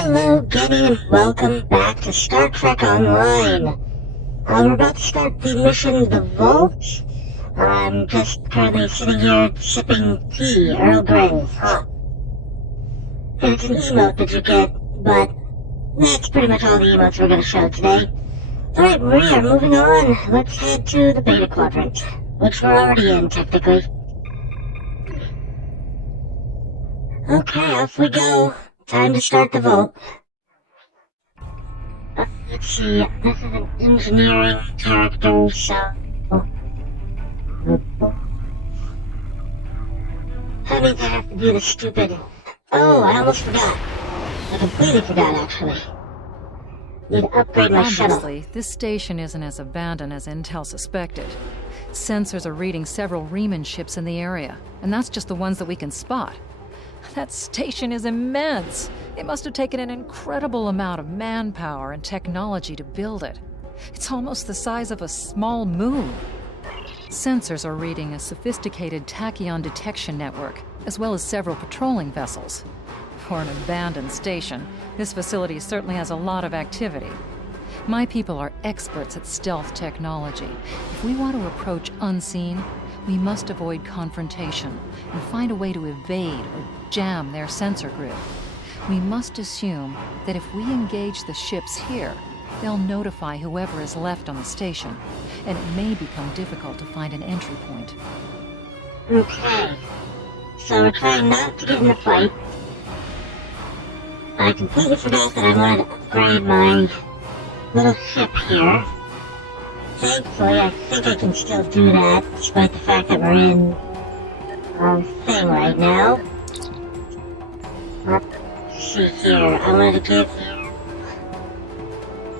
Hello, Getty, and welcome back to Star Trek Online. We're about to start the mission, The Vault. I'm just currently sitting here sipping tea, Earl Grey, hot. It's an emote that you get, but that's pretty much all the emotes we're going to show today. Alright, we are moving on. Let's head to the Beta Quadrant, which we're already in, technically. Okay, off we go. Time to start the vault. Let's see, this is an engineering character, so... That means I have to do the stupid... Oh, I almost forgot. I completely forgot, actually. Need to upgrade my shuttle. Obviously, this station isn't as abandoned as Intel suspected. Sensors are reading several Riemann ships in the area, and that's just the ones that we can spot. That station is immense. It must have taken an incredible amount of manpower and technology to build it. It's almost the size of a small moon. Sensors are reading a sophisticated tachyon detection network, as well as several patrolling vessels. For an abandoned station, this facility certainly has a lot of activity. My people are experts at stealth technology. If we want to approach unseen, we must avoid confrontation and find a way to evade or jam their sensor grid. We must assume that if we engage the ships here, they'll notify whoever is left on the station, and it may become difficult to find an entry point. Okay. So we're trying not to get in a fight. I completely forgot that I wanted to upgrade my little ship here. Thankfully, I think I can still do that, despite the fact that we're in our thing right now. Let's see here, I wanted to give you...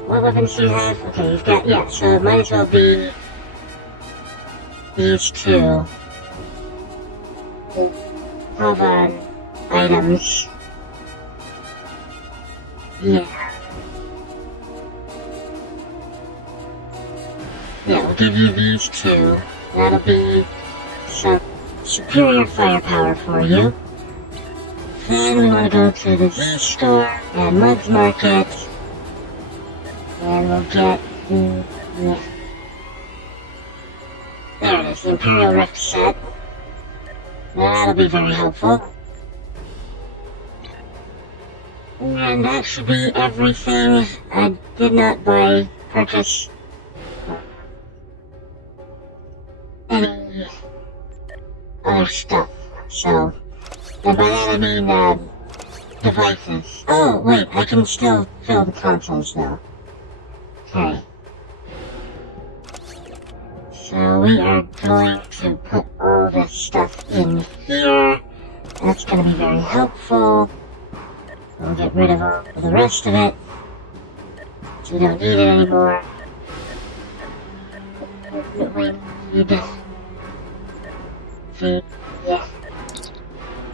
What weapons do you have? Okay, you've got... Yeah, so it might as well be... these two. Hold on. Items. Yeah. Yeah, we'll give you these two. That'll be some superior firepower for you. Then we want to go to the Z store and Muds Market. And we'll get the... Yeah. There it is, the Imperial Rift set. That'll be very helpful. And that should be everything. I did not purchase any other stuff, so, and by that I mean, devices. Oh, wait, I can still fill the consoles though. Okay. So we are going to put all this stuff in here. That's going to be very helpful. We'll get rid of all the rest of it, so we don't need it anymore. We need the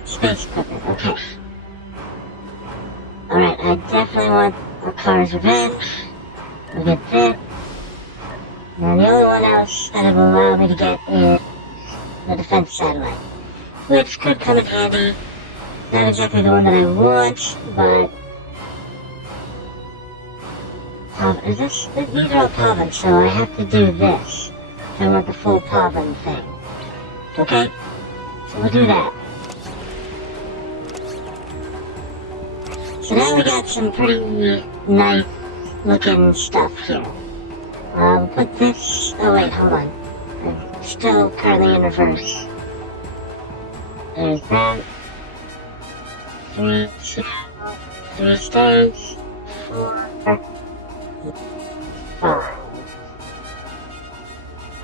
space equipment, okay. Alright, I definitely want a Car's Revenge. We'll get that. And the only one else that it will allow me to get is the defense satellite, which could come in handy. Not exactly the one that I want, but... Is this... These are all Pavin, so I have to do this. I want the full Pavin thing. Okay, so we'll do that. So now we got some pretty nice looking stuff here. We'll put this... Oh wait, hold on. I'm still currently in reverse. There's that. 3 stays, 4, 5.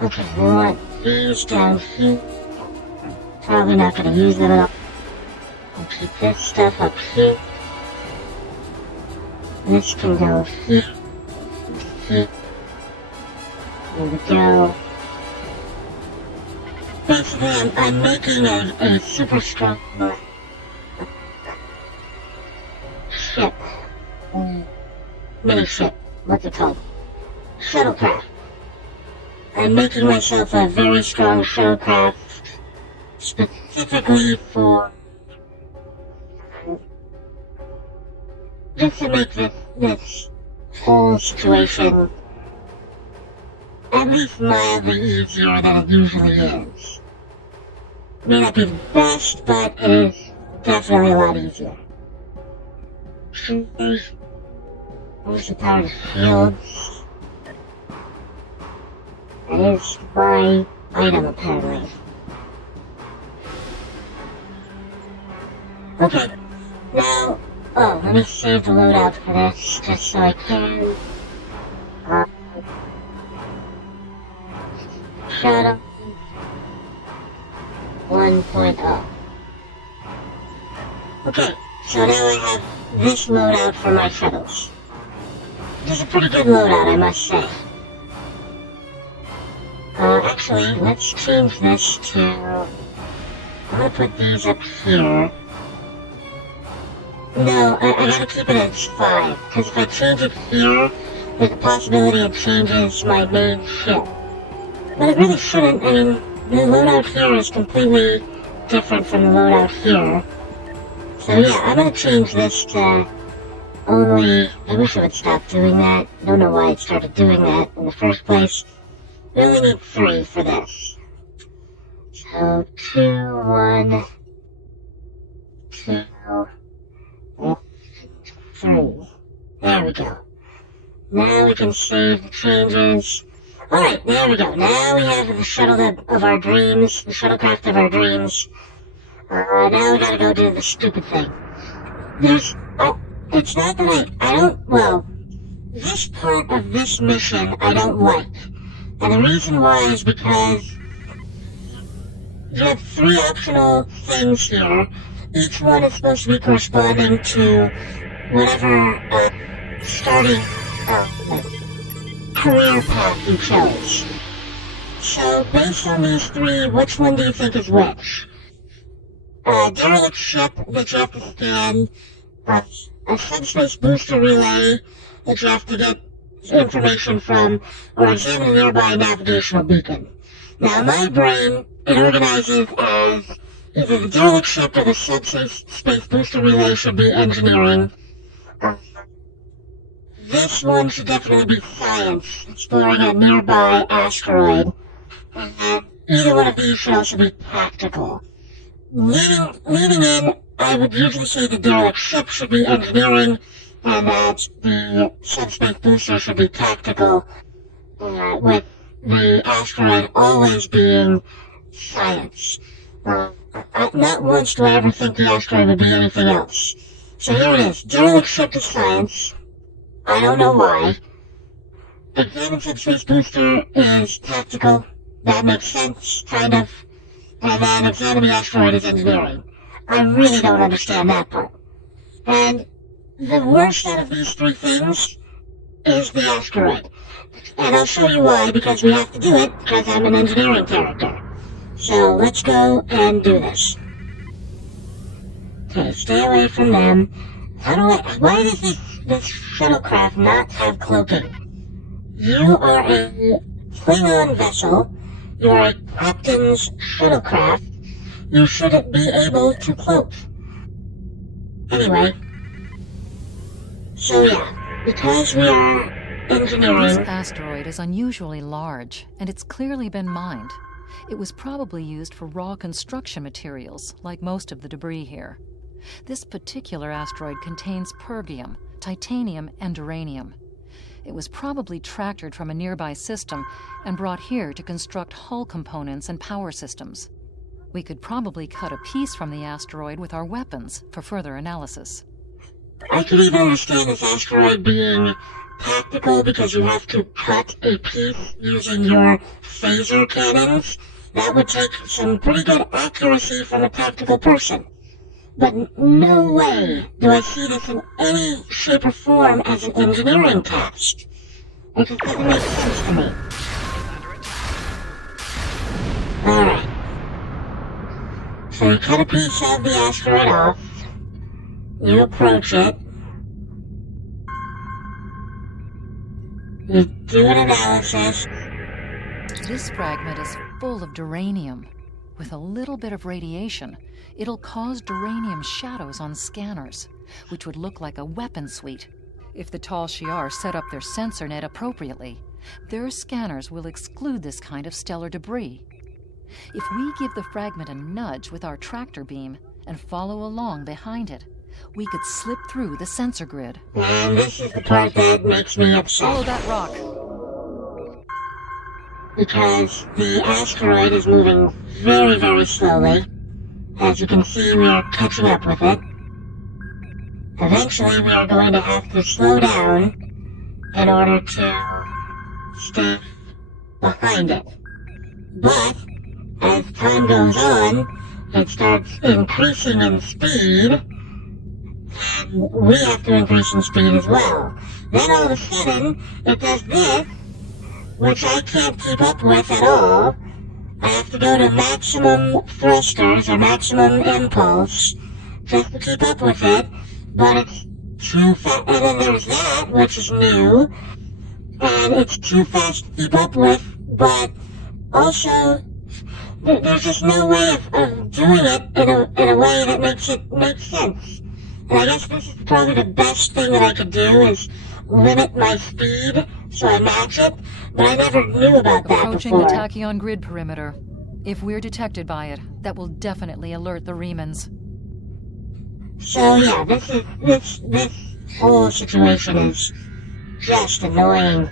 Okay, we want these down here. Probably not going to use them at all. We'll keep this stuff up here. This can go here. Here. There we go. Basically, I'm making a super strong ship. Mini ship. What's it called? Shuttlecraft. I'm making myself a very strong shuttlecraft specifically for just to make this whole situation at least mildly easier than it usually is. May not be the best, but it is definitely a lot easier. Where's the power of shields? That is my item, apparently. Okay, now, let me save the loadout for this, just so I can. Shadow 1.0. Okay, so now I have this loadout for my shuttles. This is a pretty good loadout, I must say. Actually, let's change this to... I'm gonna put these up here. No, I gotta keep it at 5, because if I change it here, there's a possibility it changes my main ship. But it really shouldn't. I mean, the loadout here is completely different from the loadout here. So yeah, I'm gonna change this to only... I wish it would stop doing that. Don't know why it started doing that in the first place. We only need 3 for this. So, 2, 1, 2, 3. There we go. Now we can save the changes. Alright, there we go. Now we have the shuttle of our dreams, the shuttlecraft of our dreams. Now we gotta go do the stupid thing. It's not that I don't, well, this part of this mission I don't like. And the reason why is because you have 3 optional things here. Each one is supposed to be corresponding to whatever, starting, career path you chose. So, based on these 3, which one do you think is which? Derelict ship that you have to scan, a subspace booster relay that you have to get information from, or examine a nearby navigational beacon. Now, my brain, it organizes as either the derelict ship or the subspace booster relay should be engineering. This one should definitely be science, exploring a nearby asteroid. And either one of these should also be tactical. Leading in, I would usually say the derelict ship should be engineering, and that the subspace booster should be tactical, with the asteroid always being science. Not once do I ever think the asteroid would be anything else. So here it is. Derelict ship is science. I don't know why. Examine subspace booster is tactical. That makes sense, kind of. And then examine the asteroid is engineering. I really don't understand that part. And the worst out of these 3 things is the asteroid. And I'll show you why, because we have to do it, because I'm an engineering character. So let's go and do this. Okay, stay away from them. Why does this shuttlecraft not have cloaking? You are a Klingon vessel. You are a captain's shuttlecraft. You shouldn't be able to cloak. Anyway. So yeah, because we are engineering... This asteroid is unusually large, and it's clearly been mined. It was probably used for raw construction materials, like most of the debris here. This particular asteroid contains pergium, titanium, and uranium. It was probably tractored from a nearby system and brought here to construct hull components and power systems. We could probably cut a piece from the asteroid with our weapons for further analysis. I could even understand this asteroid being tactical because you have to cut a piece using your phaser cannons. That would take some pretty good accuracy from a tactical person. But no way do I see this in any shape or form as an engineering task. It just doesn't make sense to me. Alright. So we cut a piece of the asteroid off. You approach it. You do an analysis. This fragment is full of duranium, With a little bit of radiation, it'll cause duranium shadows on scanners, which would look like a weapon suite. If the Tal Shiar set up their sensor net appropriately, their scanners will exclude this kind of stellar debris. If we give the fragment a nudge with our tractor beam and follow along behind it, we could slip through the sensor grid. And this is the part that makes me upset. Follow that rock. Because the asteroid is moving very, very slowly. As you can see, we are catching up with it. Eventually, we are going to have to slow down in order to stay behind it. But, as time goes on, it starts increasing in speed, and we have to increase in speed as well. Then all of a sudden, it does this, which I can't keep up with at all. I have to go to maximum thrusters or maximum impulse just to keep up with it, but it's too fast. And then there's that, which is new, and it's too fast to keep up with, but also there's just no way of doing it in a way that makes it make sense. And I guess this is probably the best thing that I could do is limit my speed so I match it, but I never knew about that Approaching before. the tachyon grid perimeter. If we're detected by it, that will definitely alert the Remans. So yeah, this whole situation is just annoying.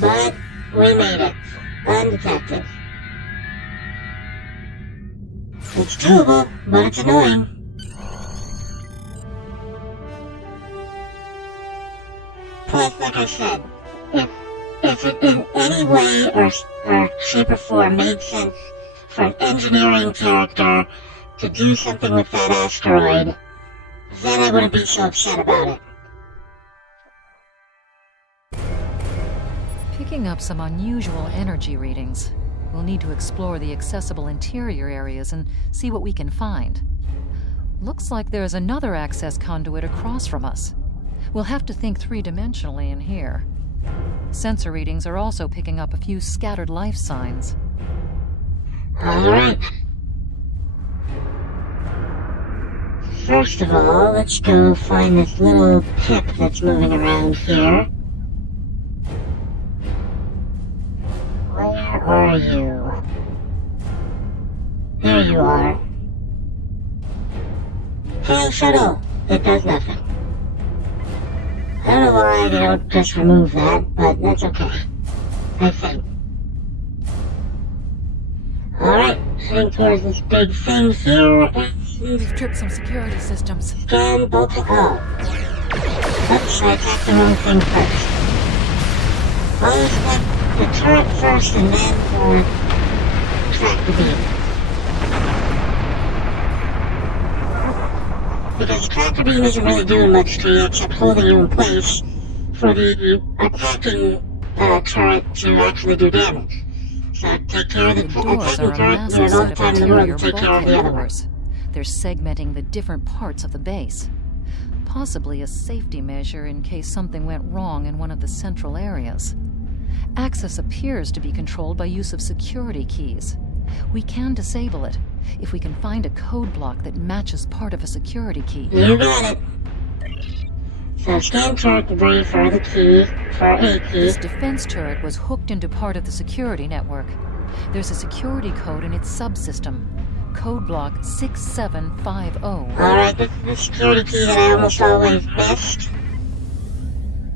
But we made it. Undetected. It's doable, but it's annoying. Plus, like I said, if it in any way or shape or form made sense for an engineering character to do something with that asteroid, then I wouldn't be so upset about it. Picking up some unusual energy readings. We'll need to explore the accessible interior areas and see what we can find. Looks like there's another access conduit across from us. We'll have to think three-dimensionally in here. Sensor readings are also picking up a few scattered life signs. Alright. First of all, let's go find this little pip that's moving around here. Where are you? There you are. Hail shuttle. It does nothing. I don't know why they don't just remove that, but that's okay. I think. Alright, heading towards this big thing here, and We've tripped some security systems. scan both. Oops, I attacked the wrong thing first. I'll select the turret first and then for tractor beam. Because tractor beam isn't really doing much to you except holding you in place for the attacking turret to actually do damage. So take care of the Doors attacking are a turret, massive you're set not of time in the world interior to take care of the bulkhead other one. doors. They're segmenting the different parts of the base. Possibly a safety measure in case something went wrong in one of the central areas. Access appears to be controlled by use of security keys. We can disable it if we can find a code block that matches part of a security key. You got it. So scan turret debris for the key, for a key. This defense turret was hooked into part of the security network. There's a security code in its subsystem. Code block 6750. Alright, this is the security key that I almost always missed.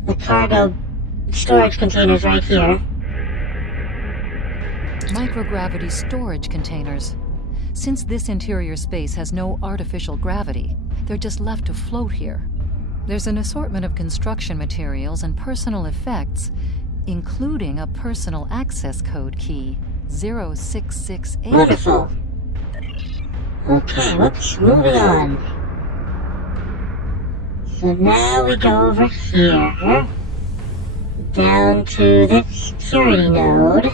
The cargo storage container's right here. Microgravity storage containers. Since this interior space has no artificial gravity, they're just left to float here. There's an assortment of construction materials and personal effects, including a personal access code key, 0668. Wonderful. Okay, whoops, moving on. So now we go over here, down to the security node.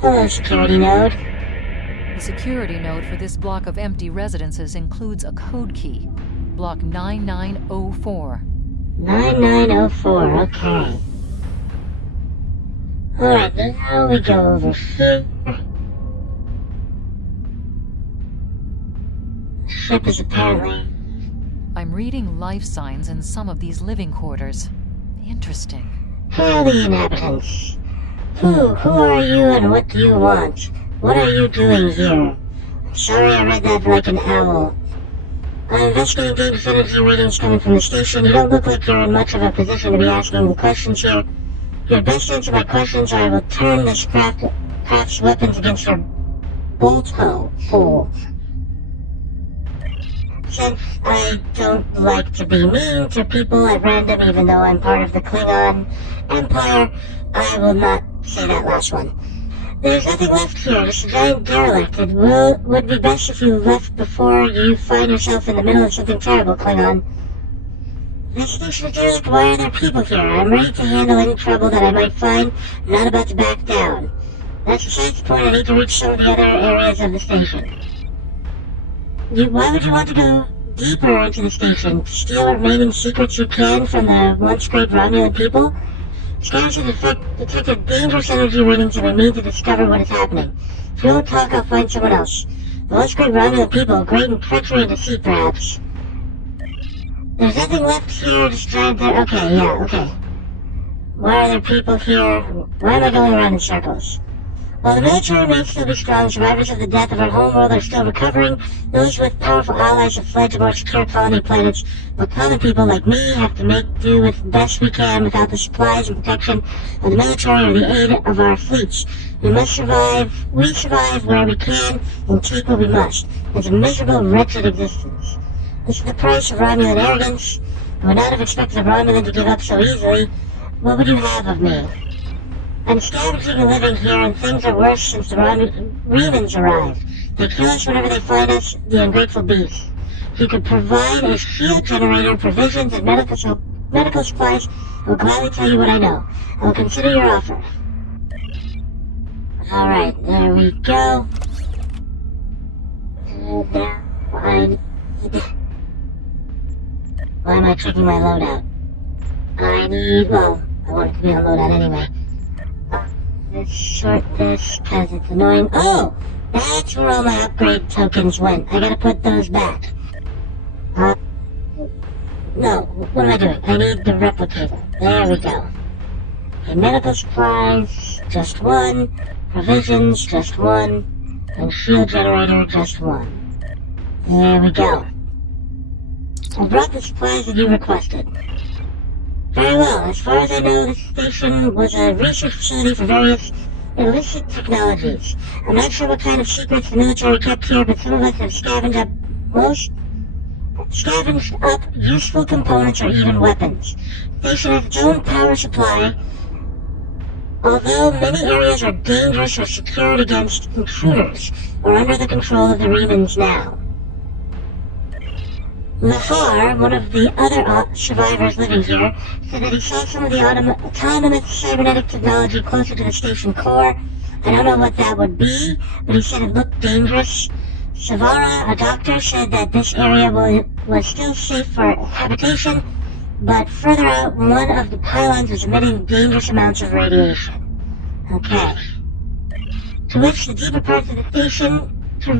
Hello, security node. The security node for this block of empty residences includes a code key, block 9904. 9904, okay. Alright, now we go over here. Ship is apparently... I'm reading life signs in some of these living quarters. Interesting. Hail the inhabitants. Who are you and what do you want? What are you doing here? Sorry I read that like an owl. I'm investigating dangerous energy readings coming from the station. You don't look like you're in much of a position to be asking the questions here. You'd best answer my questions or I will turn this craft's weapons against your bolt hole. Since I don't like to be mean to people at random, even though I'm part of the Klingon Empire, I will not say that last one. There's nothing left here, just a giant derelict. It would be best if you left before you find yourself in the middle of something terrible, Klingon. This station is derelict. Why are there people here? I'm ready to handle any trouble that I might find. I'm not about to back down. That's besides the point. I need to reach some of the other areas of the station. Why would you want to go deeper into the station? To steal the remaining secrets you can from the once great Romulan people? Scanners have detected dangerous energy readings and we need to discover what is happening. If you won't talk, I'll find someone else. The once great Romulan people, great in treachery and deceit, perhaps. There's nothing left here, just giant there. Okay, yeah, okay. Why are there people here? Why am I going around in circles? While the military may still be strong, survivors of the death of our homeworld are still recovering. Those with powerful allies have fled to more secure colony planets, but common people like me have to make do with the best we can without the supplies and protection of the military or the aid of our fleets. We must survive. We survive where we can and take what we must. It's a miserable, wretched existence. This is the price of Romulan arrogance. I would not have expected a Romulan to give up so easily. What would you have of me? I'm scavenging a living here, and things are worse since the Remans arrived. They kill us whenever they find us, the ungrateful beasts. If you could provide a shield generator, provisions, and medical supplies, I will gladly tell you what I know. I will consider your offer. Alright, there we go. And now why am I checking my loadout? I want it to be on loadout anyway. Let's sort this, because it's annoying. Oh! That's where all my upgrade tokens went. I gotta put those back. No, what am I doing? I need the replicator. There we go. Okay, medical supplies, just one. Provisions, just one. And shield generator, just one. There we go. I brought the supplies that you requested. Very well. As far as I know, this station was a research facility for various illicit technologies. I'm not sure what kind of secrets the military kept here, but some of us have scavenged up useful components or even weapons. The station has its own power supply, although many areas are dangerous or secured against intruders, or under the control of the Remans now. Lahar, one of the other survivors living here, said that he saw some of the autonomous cybernetic technology closer to the station core. I don't know what that would be, but he said it looked dangerous. Savara, a doctor, said that this area was still safe for habitation, but further out, one of the pylons was emitting dangerous amounts of radiation. Okay. To reach the deeper parts of the station, you'll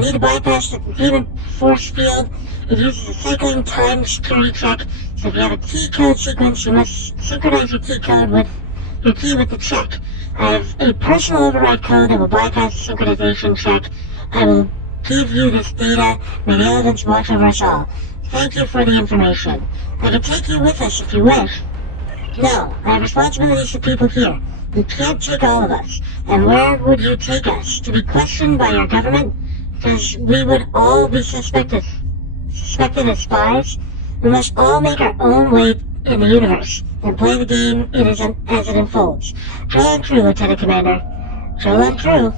need to bypass the containment force field. It uses a cycling timed security check, so if you have a key code sequence, you must synchronize your key with the check. I have a personal override code that will bypass the synchronization check. I will give you this data. May the elements watch over us all. Thank you for the information. I can take you with us if you wish. No, I have responsibilities to people here. You can't take all of us. And where would you take us? To be questioned by your government? Because we would all be suspected as spies? We must all make our own way in the universe and play the game as it unfolds. True and true, Lieutenant Commander. True and true.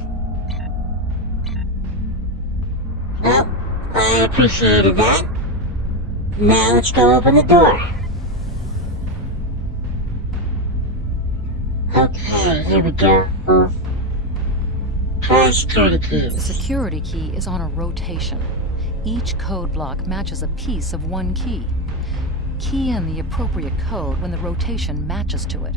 Well, I appreciated that. Now let's go open the door. Okay, here we go. Try security key. The security key is on a rotation. Each code block matches a piece of one key. Key in the appropriate code when the rotation matches to it.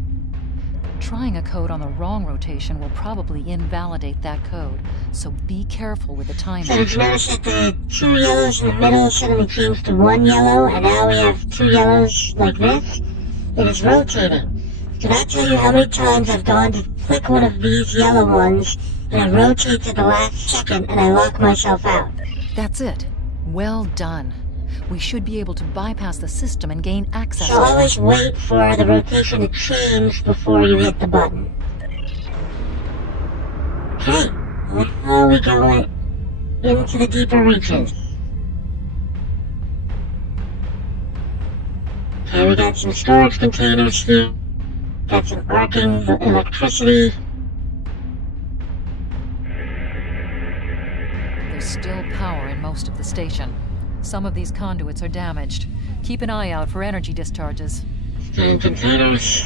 Trying a code on the wrong rotation will probably invalidate that code, so be careful with the timing. So did you notice that the 2 yellows in the middle suddenly changed to 1 yellow, and now we have 2 yellows like this? It is rotating. Did I tell you how many times I've gone to click one of these yellow ones, and it rotates at the last second, and I lock myself out? That's it. Well done. We should be able to bypass the system and gain access. So always wait for the rotation to change before you hit the button. Okay, now we go into the deeper reaches. Okay, we got some storage containers here. Got some arcing electricity. There's still power in most of the station. Some of these conduits are damaged. Keep an eye out for energy discharges. Steam containers.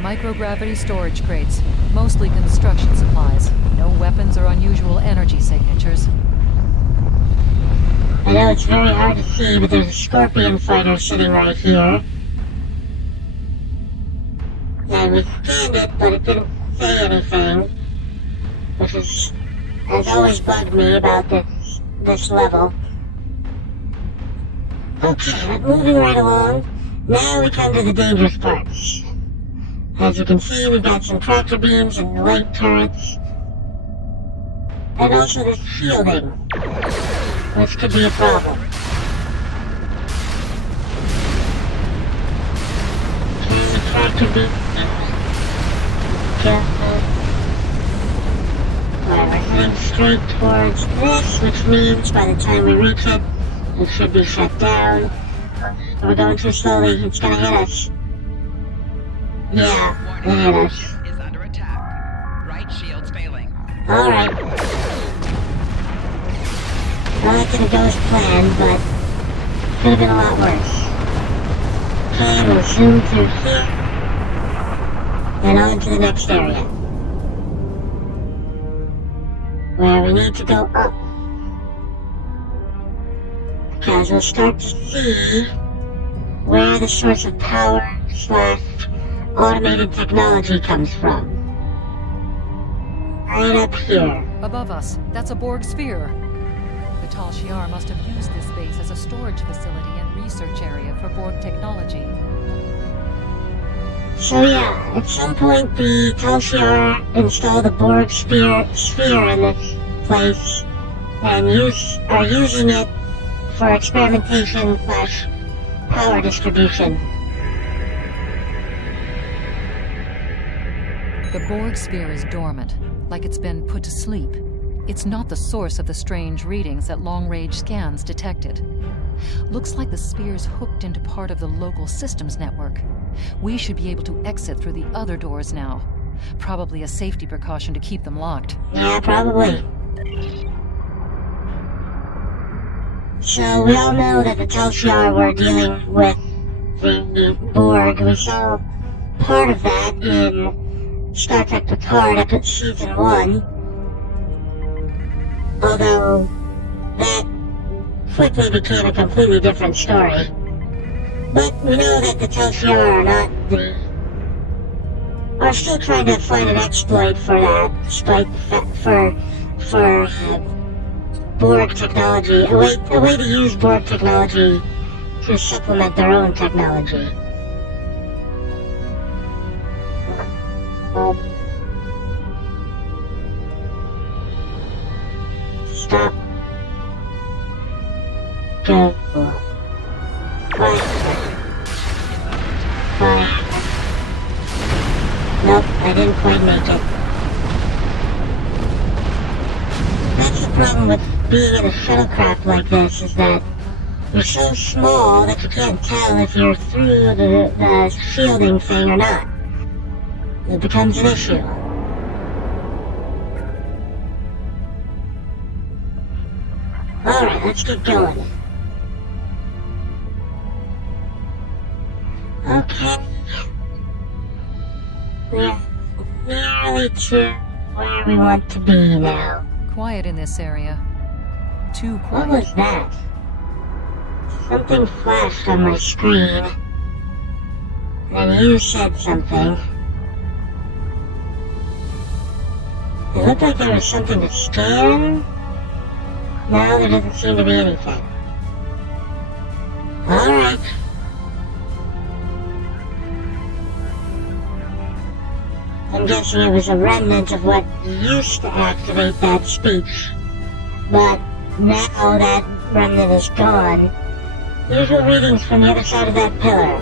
Microgravity storage crates. Mostly construction supplies. No weapons or unusual energy signatures. I know it's very hard to see, but there's a scorpion fighter sitting right here. And we scanned it, but it didn't say anything. Which has always bugged me about this level. Okay, moving right along. Now we come to the dangerous parts. As you can see, we've got some tractor beams and light turrets. And also this shielding, which could be a problem. Okay, the tractor beam. Alright, we're heading straight towards this, which means by the time we reach it, it should be shut down. We're going too slowly, it's gonna hit us. Yeah, it hit us. Is under attack. Right shield's failing. Alright. Well, that didn't go as planned, but could have been a lot worse. Okay, we'll zoom through here and on to the next area, where we need to go up. Because we'll start to see where the source of power / automated technology comes from. Right up here. Above us, that's a Borg sphere. The Tal Shiar must have used this base as a storage facility and research area for Borg technology. So yeah, at some point the Tal Shiar installed a Borg sphere in this place and are using it for experimentation / power distribution. The Borg sphere is dormant, like it's been put to sleep. It's not the source of the strange readings that long-range scans detected. Looks like the sphere's hooked into part of the local systems network. We should be able to exit through the other doors now. Probably a safety precaution to keep them locked. Yeah, probably. So we all know that the Tal Shiar were dealing with the Borg. We saw part of that in Star Trek Picard up at Season 1. Although that quickly became a completely different story. But we know that the Tal Shiar are still trying to find an exploit for that, despite the fact for Borg technology, a way to use Borg technology to supplement their own technology. Stop. Go. Bye. Bye. Nope, I didn't quite make it. That's the problem with being in a shuttlecraft like this, is that you're so small that you can't tell if you're through the shielding thing or not. It becomes an issue. Alright, let's get going. Okay. We're nearly to where we want to be now. Quiet in this area. Too What quiet. was that? Something flashed on my screen. And you said something. It looked like there was something to scan. No, there doesn't seem to be anything. Alright. I'm guessing it was a remnant of what used to activate that speech. But now that remnant is gone. Usual readings from the other side of that pillar.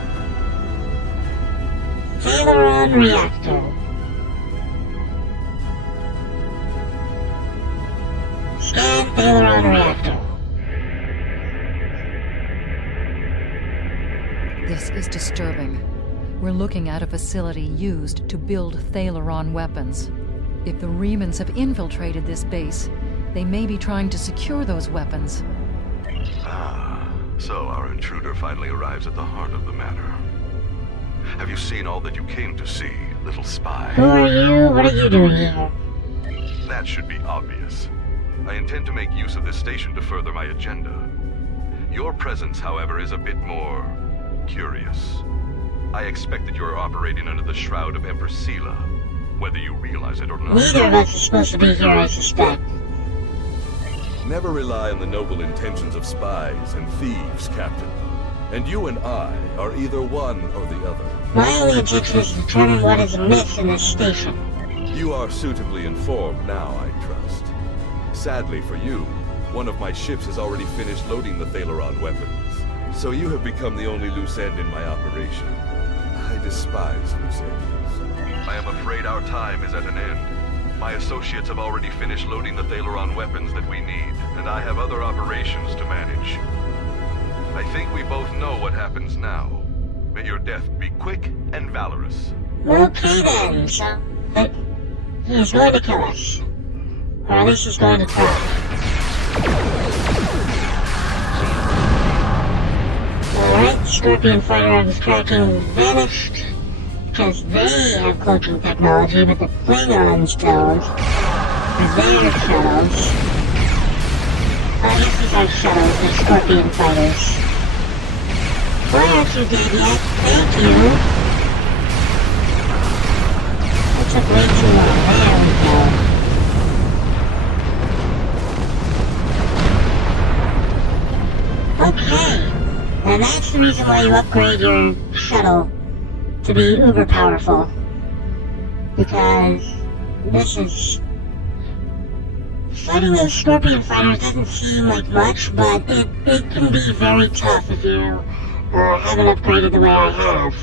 Thalaron reactor. Scan Thalaron reactor. This is disturbing. We're looking at a facility used to build Thalaron weapons. If the Remans have infiltrated this base, they may be trying to secure those weapons. So our intruder finally arrives at the heart of the matter. Have you seen all that you came to see, little spy? Who are you? What are you doing here? That should be obvious. I intend to make use of this station to further my agenda. Your presence, however, is a bit more curious. I expect that you are operating under the shroud of Empress Sela, whether you realize it or not. Neither of us is supposed to be here, I suspect. Never rely on the noble intentions of spies and thieves, Captain. And you and I are either one or the other. My only objective is to determine what is amiss in this station. You are suitably informed now, I trust. Sadly for you, one of my ships has already finished loading the Thalaron weapons. So you have become the only loose end in my operation. I despise loose ends. I am afraid our time is at an end. My associates have already finished loading the Thalaron weapons that we need, and I have other operations to manage. I think we both know what happens now. May your death be quick and valorous. Okay then, so... he's going to kill us. Or at least he's going to try. Alright, Scorpion Fighter I was tracking vanished. Because they have cloaking technology, but the Klingons don't. They're shuttles. I guess these are shuttles, they're Scorpion Fighters. Why aren't you dead yet? Thank you. That took way too long. There we go. Okay. And that's the reason why you upgrade your shuttle to be uber powerful. Because this is... fighting those Scorpion Fighters doesn't seem like much, but it can be very tough if you haven't upgraded the way I have.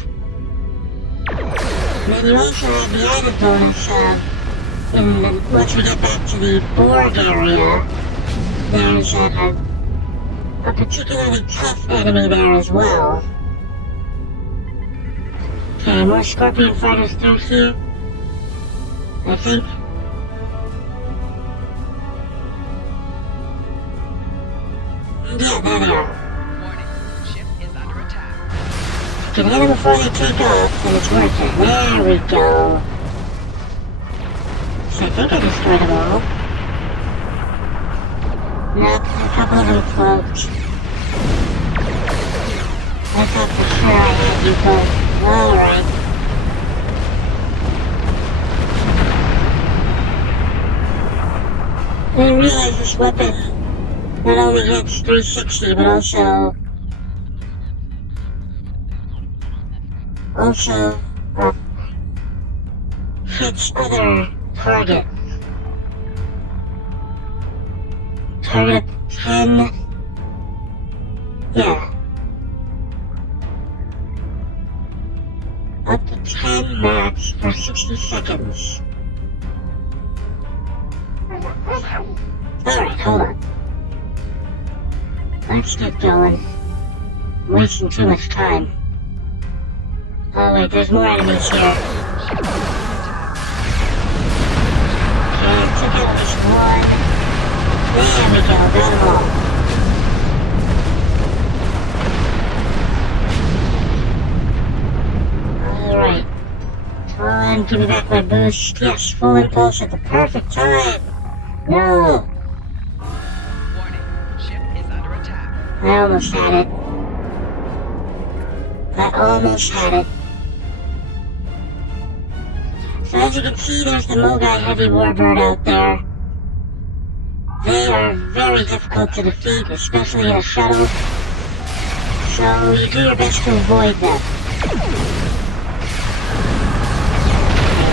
Then you also have the added bonus of, once we get back to the Borg area, there's a particularly tough enemy there as well. Okay, more Scorpion Fighters through here, I think. Yeah, there they are. Warning, ship is under attack. Can hit them before they take off, and it's worth it. There we go. So I think I destroyed them all. Nope, a couple of them float. I thought for sure I had you both. Alright. I didn't realize this weapon not only hits 360, but also hits other targets. Target 10. Yeah. Up to 10 max for 60 seconds. Alright, hold on. Let's get going. I'm wasting too much time. Oh wait, there's more enemies here. Okay, took out at least one. There we go, got them all. Alright. Come on, give me back my boost. Yes, full impulse at the perfect time. No! Warning, ship is under attack. I almost had it. I almost had it. So as you can see, there's the Mogai Heavy Warbird out there. They are very difficult to defeat, especially in a shuttle. So you do your best to avoid them. Okay,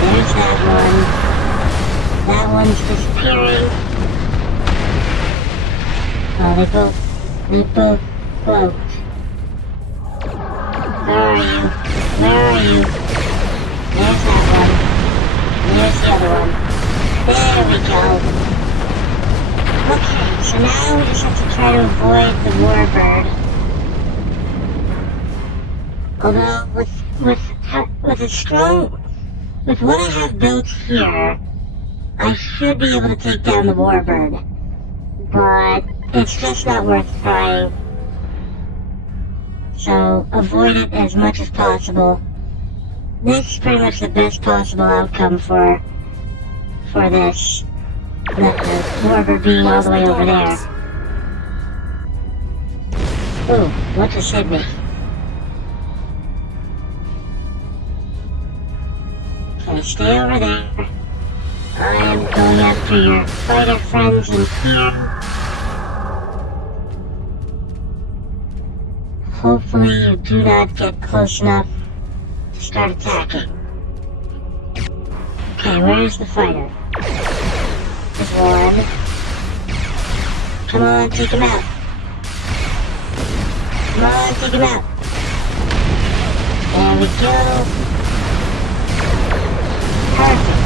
there's that one. That one's disappearing. Oh, they both float. Where are you? Where are you? There's that one. There's the other one. There we go. Okay, so now we just have to try to avoid the Warbird. Although, with what I have built here, I should be able to take down the Warbird. But it's just not worth trying. So, avoid it as much as possible. This is pretty much the best possible outcome for this. The Warbird being all the way over there. Ooh, what just hit me? Okay, stay over there. I am going after your fighter friends in here. Hopefully you do not get close enough to start attacking. Okay, where's the fighter? There's one. Come on, take him out. Come on, take him out. There we go. Perfect.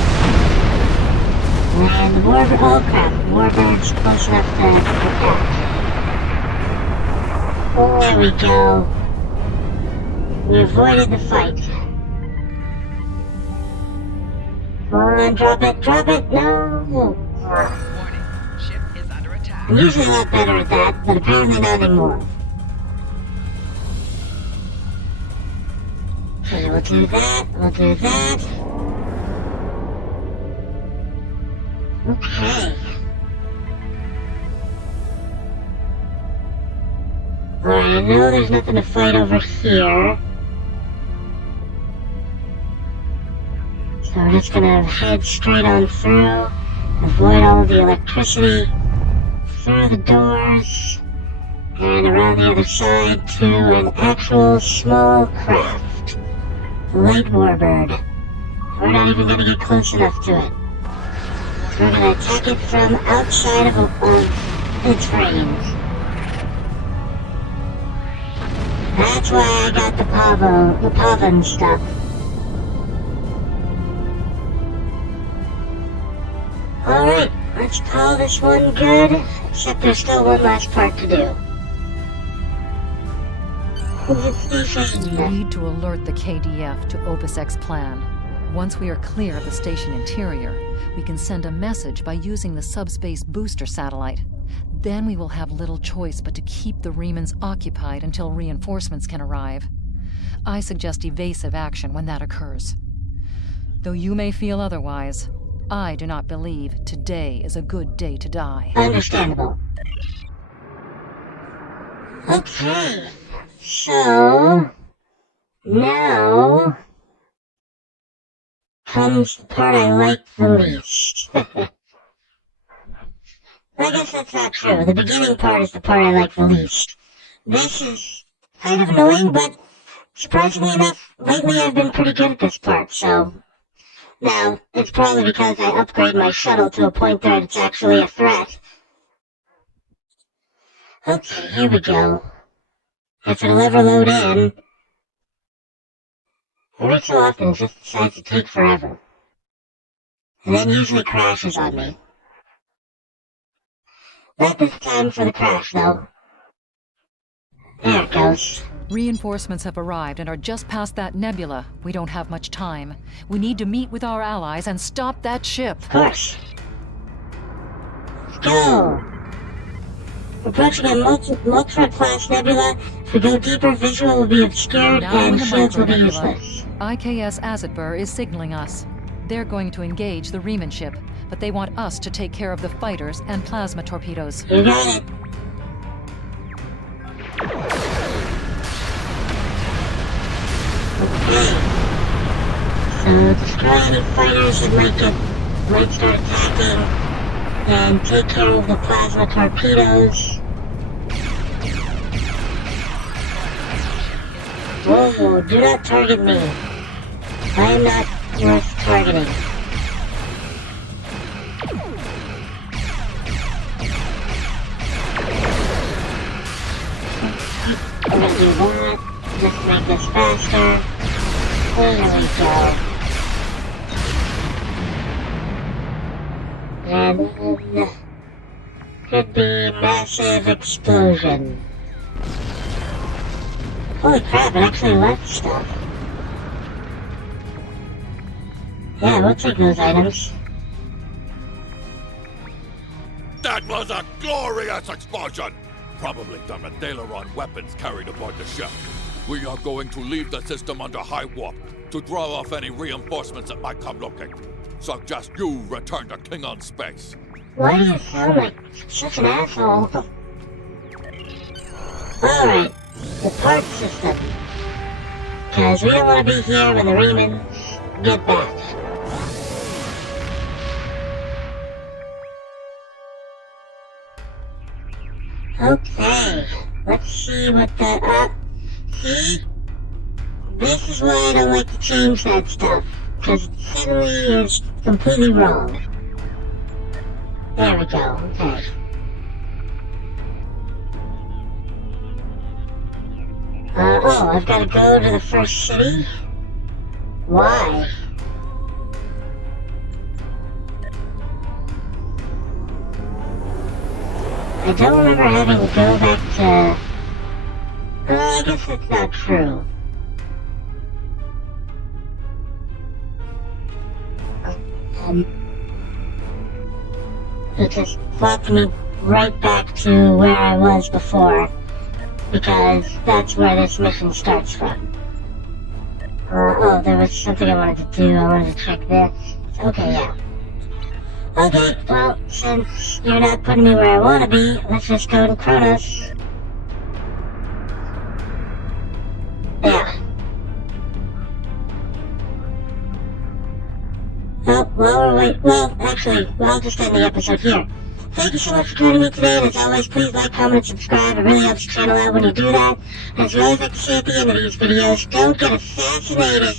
And the Warbird, oh crap, the Warbird's close enough to attack. There we go. We avoided the fight. Come on, drop it, no! Warning. Ship is under attack. I'm usually a lot better at that, but apparently not anymore. Okay, we'll do that. Okay. Alright, I know there's nothing to fight over here. So we're just gonna head straight on through, avoid all of the electricity, through the doors, and around the other side to an actual small craft. The Light Warbird. We're not even gonna get close enough to it. We're gonna attack it from outside of its range. That's why I got the Pavan stuff. Alright, let's call this one good, except there's still one last part to do. We need to alert the KDF to Opus X plan. Once we are clear of the station interior, we can send a message by using the subspace booster satellite. Then we will have little choice but to keep the Remans occupied until reinforcements can arrive. I suggest evasive action when that occurs. Though you may feel otherwise, I do not believe today is a good day to die. Understandable. Okay, so now comes the part I like the least. I guess that's not true. The beginning part is the part I like the least. This is kind of annoying, but surprisingly enough, lately I've been pretty good at this part, so... Now, it's probably because I upgrade my shuttle to a point that it's actually a threat. Okay, here we go. If it'll ever load in... Every so often it just decides to take forever. And then usually crashes on me. Not this time for the crash, though. There it goes. Reinforcements have arrived and are just past that nebula. We don't have much time. We need to meet with our allies and stop that ship. Of course. Let's go. Approaching a Multra-class nebula. If we go deeper, visual will be obscured Now in and the shields will be micronebula, useless. IKS Azatbur is signaling us. They're going to engage the Reman ship, but they want us to take care of the fighters and plasma torpedoes. You got it. Okay. So destroy any fighters that might start attacking, and take care of the plasma torpedoes. Whoa, do not target me. I am not worth targeting. I'm gonna do that, just make this faster. There we go. And then, could be massive explosion. Holy crap, it actually left stuff. Yeah, we'll take those items. That was a glorious explosion! Probably done with Thaleron weapons carried aboard the ship. We are going to leave the system under high warp to draw off any reinforcements that might come looking. Suggest you return to Klingon space. Why do you sound like such an asshole? Alright, the park system. Cause we don't want to be here when the Remans get back. Okay, let's see what that see? This is why I don't like to change that stuff, because it suddenly is completely wrong. There we go, okay. Oh, I've got to go to the first city? Why? I don't remember having to go back to... I guess that's not true. It just flopped me right back to where I was before, because that's where this mission starts from. Oh, there was something I wanted to do. I wanted to check this. Okay, yeah. Okay, well, since you're not putting me where I want to be, let's just go to Kronos. Yeah. Actually, I'll just end the episode here. Thank you so much for joining me today, and as always, please like, comment, and subscribe. It really helps the channel out when you do that. As we always like to say at the end of these videos, don't get assassinated.